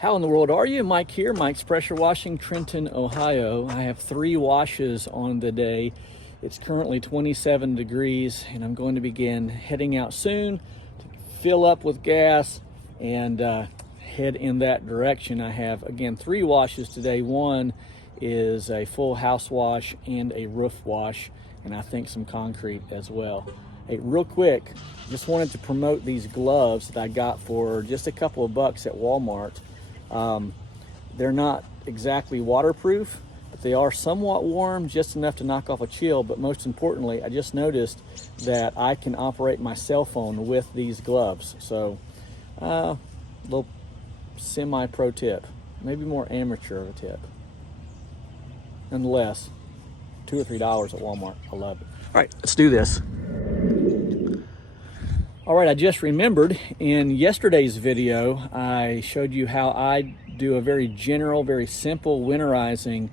How in the world are you? Mike here, Mike's Pressure Washing, Trenton, Ohio. I have 3 washes on the day. It's currently 27 degrees and I'm going to begin heading out soon to fill up with gas and head in that direction. I have, again, 3 washes today. One is a full house wash and a roof wash, and I think some concrete as well. Hey, real quick, just wanted to promote these gloves that I got for just a couple of bucks at Walmart. They're not exactly waterproof, but they are somewhat warm, just enough to knock off a chill. But most importantly, I just noticed that I can operate my cell phone with these gloves. So, little semi-pro tip, maybe more amateur of a tip. Nonetheless, $2 or $3 at Walmart. I love it. All right, let's do this. All right, I just remembered in yesterday's video, I showed you how I do a very general, very simple winterizing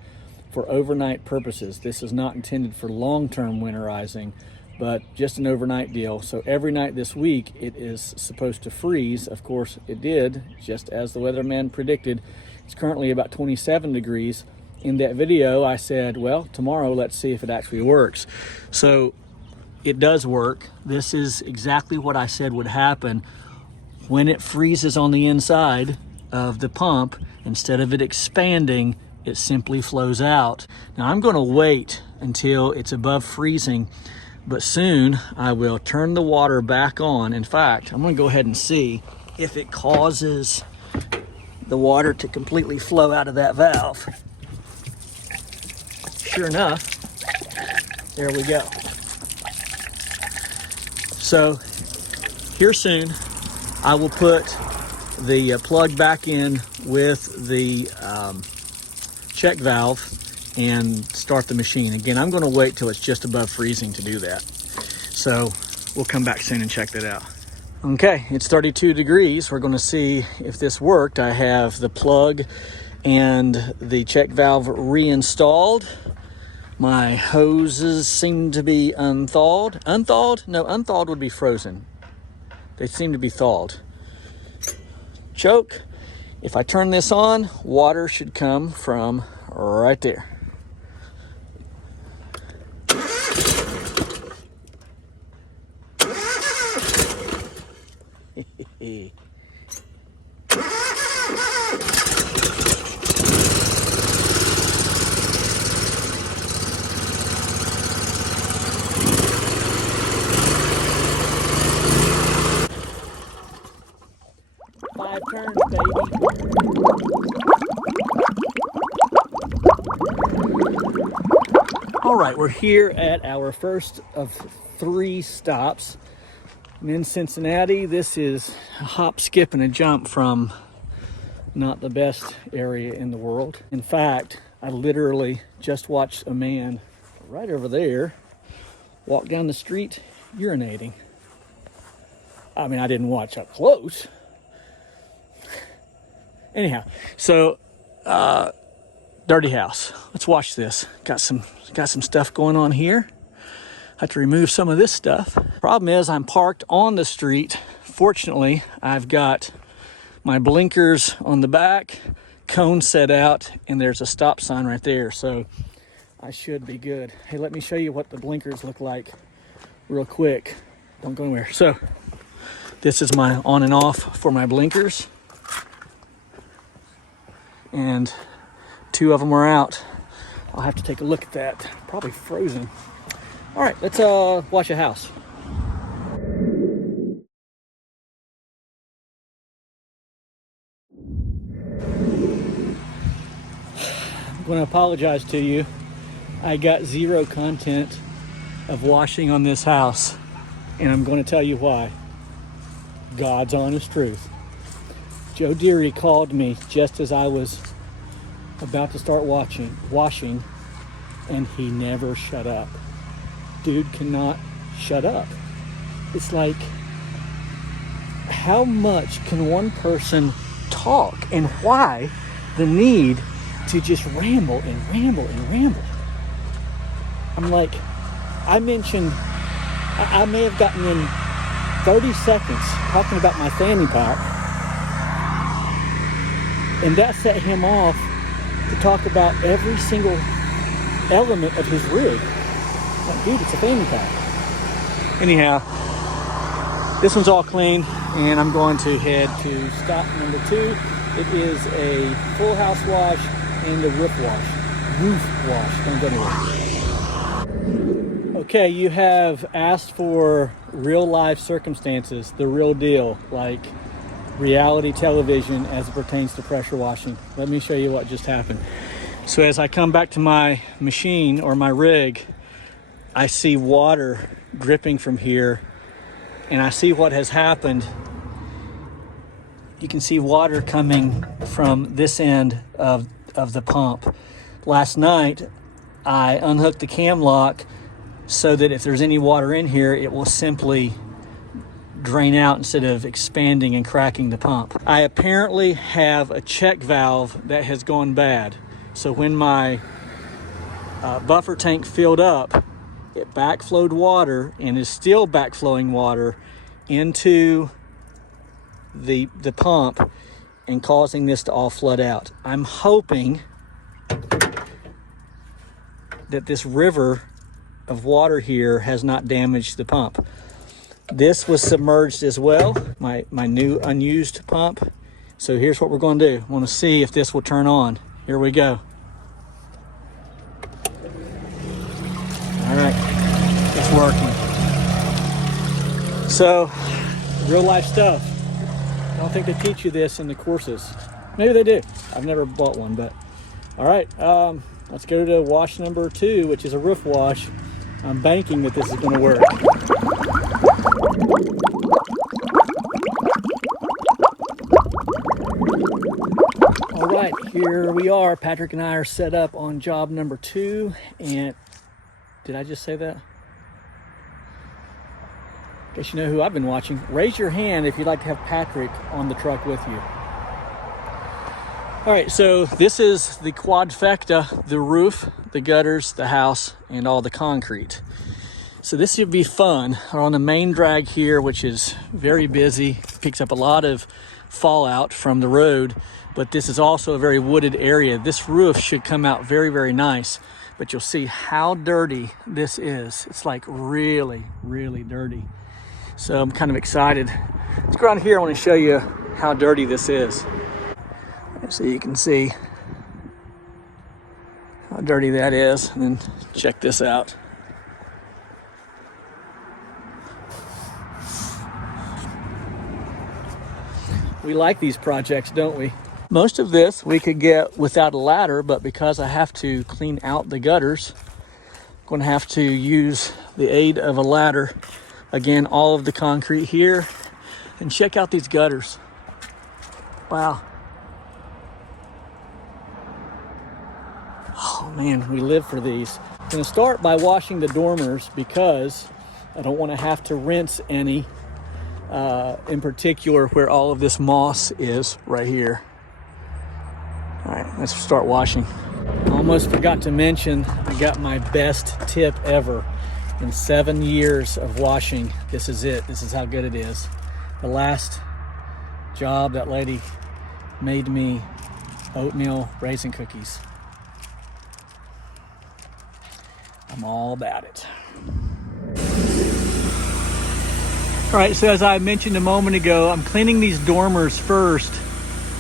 for overnight purposes. This is not intended for long-term winterizing, but just an overnight deal. So every night this week, it is supposed to freeze. Of course, it did, just as the weatherman predicted. It's currently about 27 degrees. In that video, I said, well, tomorrow, let's see if it actually works. So it does work. This is exactly what I said would happen. When it freezes on the inside of the pump, instead of it expanding, it simply flows out. Now I'm going to wait until it's above freezing, but soon I will turn the water back on. In fact, I'm going to go ahead and see if it causes the water to completely flow out of that valve. Sure enough, there we go. So here soon, I will put the plug back in with the check valve and start the machine. Again, I'm going to wait till it's just above freezing to do that. So we'll come back soon and check that out. Okay, it's 32 degrees. We're going to see if this worked. I have the plug and the check valve reinstalled. My hoses seem to be unthawed. Unthawed? No, unthawed would be frozen. They seem to be thawed. Choke. If I turn this on, water should come from right there. Five turns, baby. All right, we're here at our first of 3 stops. I'm in Cincinnati. This is a hop, skip, and a jump from not the best area in the world. In fact, I literally just watched a man right over there walk down the street urinating. I mean, I didn't watch up close. Anyhow, so dirty house. Let's watch this. Got some stuff going on here. I have to remove some of this stuff. Problem is, I'm parked on the street. Fortunately, I've got my blinkers on the back, cone set out, and there's a stop sign right there. So I should be good. Hey, let me show you what the blinkers look like real quick. Don't go anywhere. So this is my on and off for my blinkers. And 2 of them are out. I'll have to take a look at that. Probably frozen. All right, let's watch a house. I'm going to apologize to you. I got 0 content of washing on this house, and I'm going to tell you why. God's honest truth. Joe Deary called me just as I was about to start washing, and he never shut up. Dude cannot shut up. It's like, how much can one person talk, and why the need to just ramble and ramble and ramble? I'm like, I mentioned, I may have gotten in 30 seconds talking about my fanny pack, And that set him off to talk about every single element of his rig. Like, dude, it's a fanny pack. Anyhow, this one's all clean, and I'm going to head to stop number 2. It is a full house wash and a roof wash. Roof wash. Don't go anywhere. Okay, you have asked for real life circumstances, the real deal, like reality television as it pertains to pressure washing. Let me show you what just happened. So as I come back to my machine or my rig, I see water dripping from here, and I see what has happened. You can see water coming from this end of the pump. Last night, I unhooked the cam lock so that if there's any water in here, it will simply drain out instead of expanding and cracking the pump. I apparently have a check valve that has gone bad. So when my buffer tank filled up, it backflowed water and is still backflowing water into the pump and causing this to all flood out. I'm hoping that this river of water here has not damaged the pump. This was submerged as well, my new unused pump. So here's what we're going to do. I want to see if this will turn on. Here we go. All right, it's working. So, real life stuff. I don't think they teach you this in the courses. Maybe they do. I've never bought one, but all right. Let's go to wash number 2, which is a roof wash. I'm banking that this is going to work. All right, here we are. Patrick and I are set up on job number 2. And did I just say that? Guess you know who I've been watching. Raise your hand if you'd like to have Patrick on the truck with you. All right, so this is the quadfecta, the roof, the gutters, the house, and all the concrete. So this should be fun. We're on the main drag here, which is very busy, picks up a lot of fallout from the road, but this is also a very wooded area. This roof should come out very, very nice, but you'll see how dirty this is. It's like really, really dirty. So I'm kind of excited. Let's go around here. I want to show you how dirty this is. So you can see how dirty that is. And then check this out. We like these projects, don't we? Most of this we could get without a ladder, but because I have to clean out the gutters, I'm going to have to use the aid of a ladder. Again, all of the concrete here. And check out these gutters. Wow. Oh man, we live for these. I'm going to start by washing the dormers because I don't want to have to rinse any, in particular where all of this moss is right here. All right, let's start washing. Almost forgot to mention, I got my best tip ever. In 7 years of washing, this is it. This is how good it is. The last job, that lady made me oatmeal raisin cookies. I'm all about it. All right, so as I mentioned a moment ago, I'm cleaning these dormers first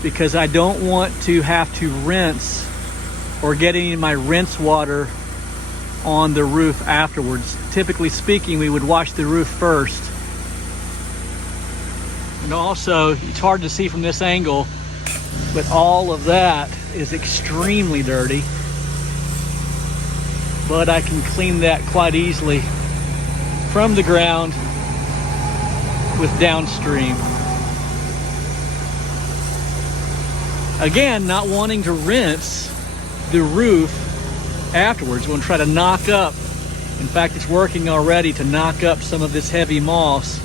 because I don't want to have to rinse or get any of my rinse water on the roof afterwards. Typically speaking, we would wash the roof first. And also, it's hard to see from this angle, but all of that is extremely dirty. But I can clean that quite easily from the ground with downstream. Again, not wanting to rinse the roof afterwards. We're going to try to knock up, in fact it's working already, to knock up some of this heavy moss,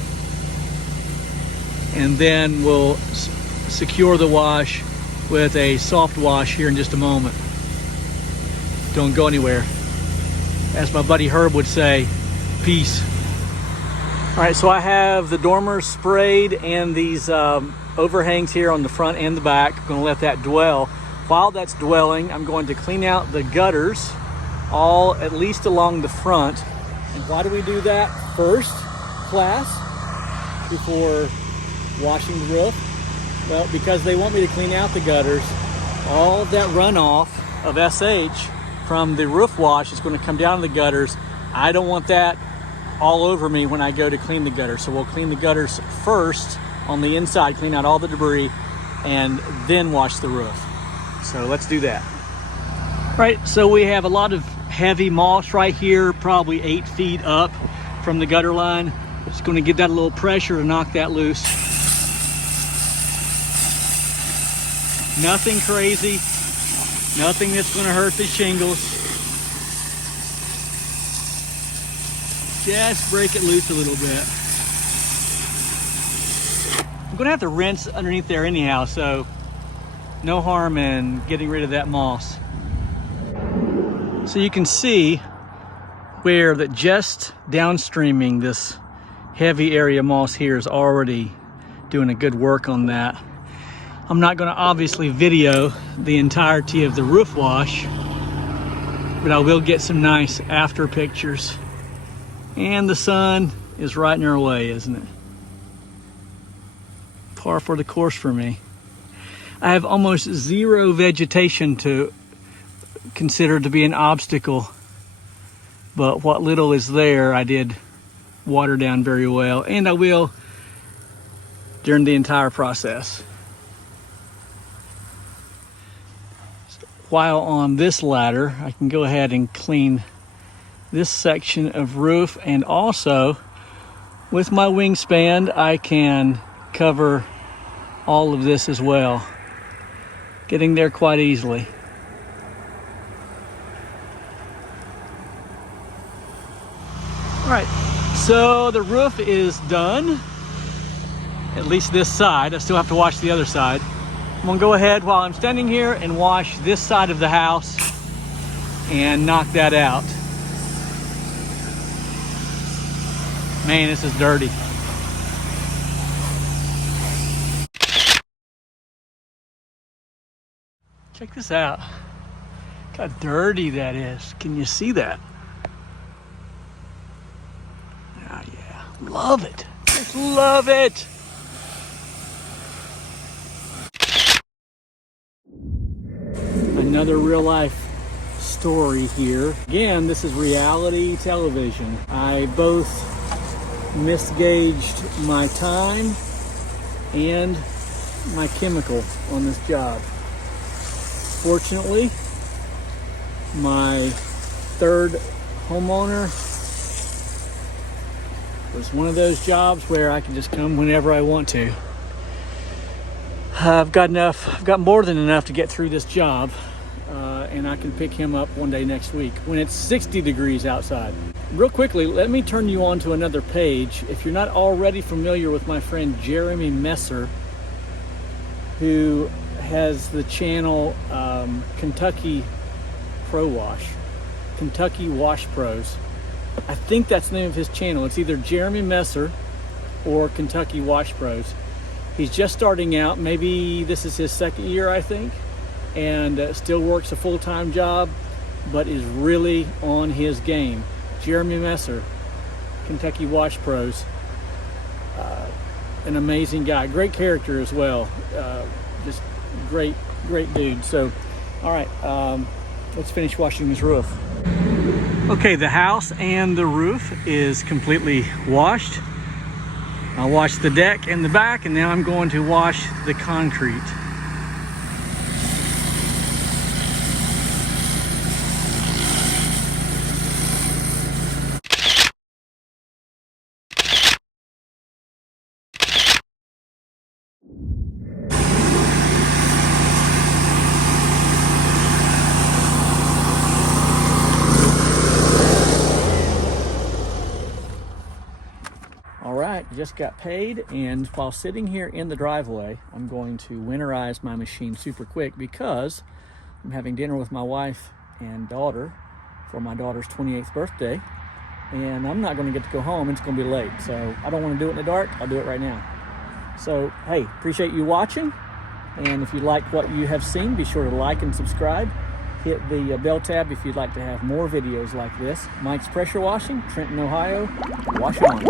and then we'll secure the wash with a soft wash here in just a moment. Don't go anywhere. As my buddy Herb would say, peace. All right, so I have the dormers sprayed and these overhangs here on the front and the back. I'm gonna let that dwell. While that's dwelling, I'm going to clean out the gutters, all at least along the front. And why do we do that first class before washing the roof? Well, because they want me to clean out the gutters. All of that runoff of SH from the roof wash is going to come down the gutters. I don't want that all over me when I go to clean the gutters. So we'll clean the gutters first on the inside, clean out all the debris, and then wash the roof. So let's do that. Right, so we have a lot of heavy moss right here, probably 8 feet up from the gutter line. Just going to give that a little pressure to knock that loose. Nothing crazy, nothing that's going to hurt the shingles. Just break it loose a little bit. I'm going to have to rinse underneath there anyhow, so no harm in getting rid of that moss. So you can see where that just downstreaming this heavy area moss here is already doing a good work on that. I'm not going to obviously video the entirety of the roof wash, but I will get some nice after pictures. And the sun is right in our way, isn't it? Par for the course for me. I have almost zero vegetation to consider to be an obstacle, but what little is there I did water down very well, and I will during the entire process. While on this ladder, I can go ahead and clean this section of roof, and also with my wingspan I can cover all of this as well, getting there quite easily. All right, so the roof is done, at least this side. I still have to wash the other side. I'm gonna go ahead while I'm standing here and wash this side of the house and knock that out. Man, this is dirty. Check this out. Look how dirty that is. Can you see that? Oh yeah, love it. Just love it. Another real life story here. Again, this is reality television. I both misgauged my time and my chemical on this job. Fortunately, my third homeowner was one of those jobs where I can just come whenever I want to. I've got more than enough to get through this job, and I can pick him up one day next week when it's 60 degrees outside. Real quickly, let me turn you on to another page. If you're not already familiar with my friend Jeremy Messer, who has the channel Kentucky Pro Wash, Kentucky Wash Pros. I think that's the name of his channel. It's either Jeremy Messer or Kentucky Wash Pros. He's just starting out. Maybe this is his second year, I think, and still works a full-time job, but is really on his game. Jeremy Messer, Kentucky Wash Pros. An amazing guy, great character as well. Just great dude. So, all right, let's finish washing this roof. Okay, the house and the roof is completely washed. I washed the deck and the back, and now I'm going to wash the concrete. Just got paid, and while sitting here in the driveway, I'm going to winterize my machine super quick because I'm having dinner with my wife and daughter for my daughter's 28th birthday, and I'm not going to get to go home. It's going to be late, so I don't want to do it in the dark. I'll do it right now. So, hey, appreciate you watching. And if you like what you have seen, be sure to like and subscribe. Hit the bell tab if you'd like to have more videos like this. Mike's Pressure Washing, Trenton, Ohio. Wash on.